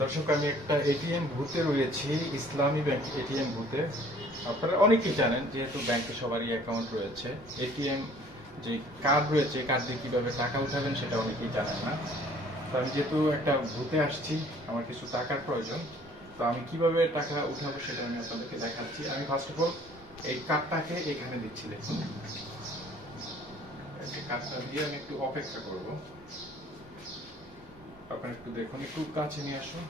দর্শক, আমি একটা এটিএম বুথে রয়েছি, ইসলামী ব্যাংক এটিএম বুথে। আপনারা অনেকেই জানেন, যেহেতু ব্যাংকে সবারই অ্যাকাউন্ট রয়েছে, এটিএম যে কার্ড রয়েছে কার্ড দিয়ে কীভাবে টাকা উঠাবেন সেটা অনেকেই জানেন না। তো আমি যেহেতু একটা বুথে আসছি, আমার কিছু টাকার প্রয়োজন, তো আমি কীভাবে টাকা উঠাবো সেটা আমি আপনাদেরকে দেখাচ্ছি। আমি ফার্স্ট অফ অল এই কার্ডটাকে এখানে দিচ্ছি, দেখুন। কার্ডটা দিয়ে আমি একটু অপেক্ষা করব। আপনারা একটু দেখুন, একটু কাছে নিয়ে আসুন।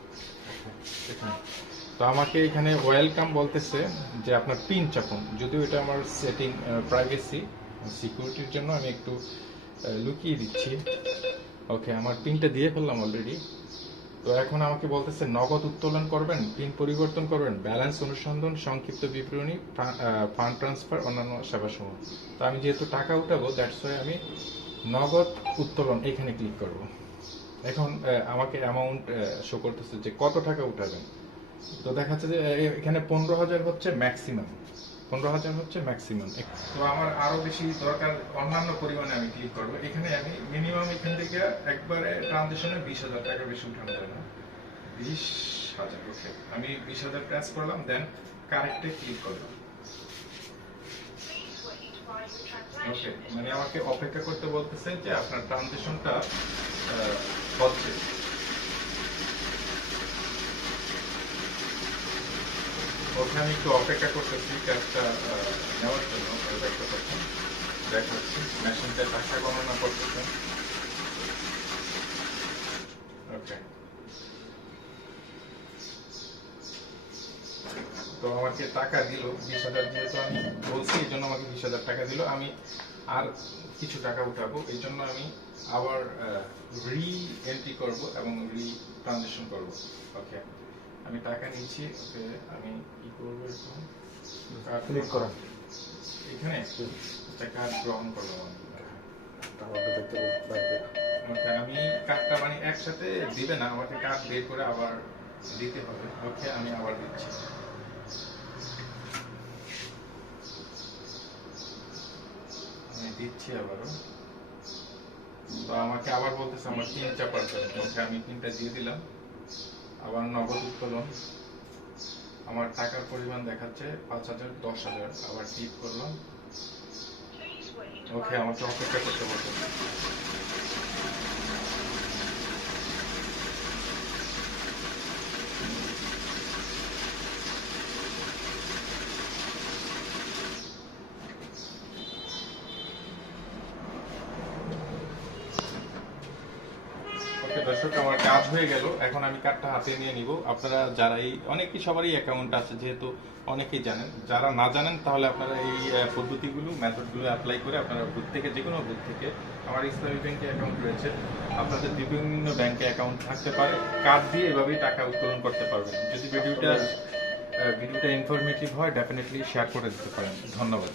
তো আমাকে এখানে ওয়েলকাম বলতেছে যে আপনার পিন চাপুন। যদিও এটা আমার সেটিং প্রাইভেসি সিকিউরিটির জন্য আমি একটু লুকিয়ে দিচ্ছি। ওকে আমার পিনটা দিয়ে ফেললাম অলরেডি তো এখন আমাকে বলতেছে, নগদ উত্তোলন করবেন পিন পরিবর্তন করবেন ব্যালেন্স অনুসন্ধান, সংক্ষিপ্ত বিবরণী ফান্ড ট্রান্সফার অন্যান্য সেবাসমূহ। তো আমি যেহেতু টাকা উঠাবো দ্যাটস ওয়াই আমি নগদ উত্তোলন এখানে ক্লিক করব। এখন আমাকে অ্যামাউন্ট শো করতেছে যে কত টাকা উঠাবেন। তো দেখাচ্ছে যে এখানে পনেরো হাজার হচ্ছে ম্যাক্সিমাম পনেরো হাজার হচ্ছে ম্যাক্সিমাম তো আমার আরও বেশি দরকার, অন্যান্য পরিমাণে আমি ক্লিক করব। এখানে আমি মিনিমাম এখান থেকে একবারে ট্রানজেকশনে বিশ হাজার টাকা বেশি উঠানো যায় না। বিশ হাজার ওকে আমি বিশ হাজার প্রেস করলাম দেন কারেক্টে ক্লিক করলাম। ওকে মানে আমাকে অপেক্ষা করতে বলতেছে যে আপনার ট্রানজেকশনটা হচ্ছে ওকে একটু অপেক্ষা করতেছি কাজটা নেওয়ার জন্য দেখতে পাচ্ছেন দেখাচ্ছি মেশিনটা টাকা গণনা করতেছেন ওকে তো আমাকে টাকা দিল বিশ হাজার যেহেতু আমি বলছি এই জন্য আমাকে বিশ হাজার টাকা দিল আমি আর কিছু টাকা উঠাবো। এই জন্য আমি আবার রি এন্ট্রি করব এবং রি ট্রানজেকশন করব। ওকে আমি টাকা নিচ্ছি ওকে? আমি কি করব এখন? ক্লিক করা। এখানে? টাকা গ্রহণ করলাম ওকে আমি। কার্ডটা মানে একসাথে দিবে না আমাকে কার্ড বের করে আবার দিতে হবে। ওকে আমি আবার দিচ্ছি আমি দিচ্ছি আবারও। তো আমাকে আবার বলতেছে আমার তিন চাপার ওকে আমি তিনটা দিয়ে দিলাম। আবার নগদ উত্তোলন। আমার টাকার পরিমাণ দেখাচ্ছে পাঁচ হাজার, দশ হাজার। আবার টিপ করলাম। ওকে, আমাকে অপেক্ষা করতে বলতে ওকে দর্শক, আমার কাজ হয়ে গেল। এখন আমি কার্ডটা হাতে নিয়ে নিব। আপনারা যারা এই, অনেকেই সবারই অ্যাকাউন্ট আছে, যেহেতু অনেকেই জানেন। যারা না জানেন, তাহলে আপনারা এই পদ্ধতিগুলো মেথডগুলো অ্যাপ্লাই করে আপনারা বুথ থেকে, যে কোনো বুথ থেকে আমার ইসলামী ব্যাংকে অ্যাকাউন্ট রয়েছে। আপনাদের বিভিন্ন ব্যাংকে অ্যাকাউন্ট থাকতে পারে। কার্ড দিয়ে এভাবেই টাকা উত্তোলন করতে পারবেন। যদি ভিডিওটা ভিডিওটা ইনফরমেটিভ হয় ডেফিনেটলি শেয়ার করে দিতে পারেন। ধন্যবাদ।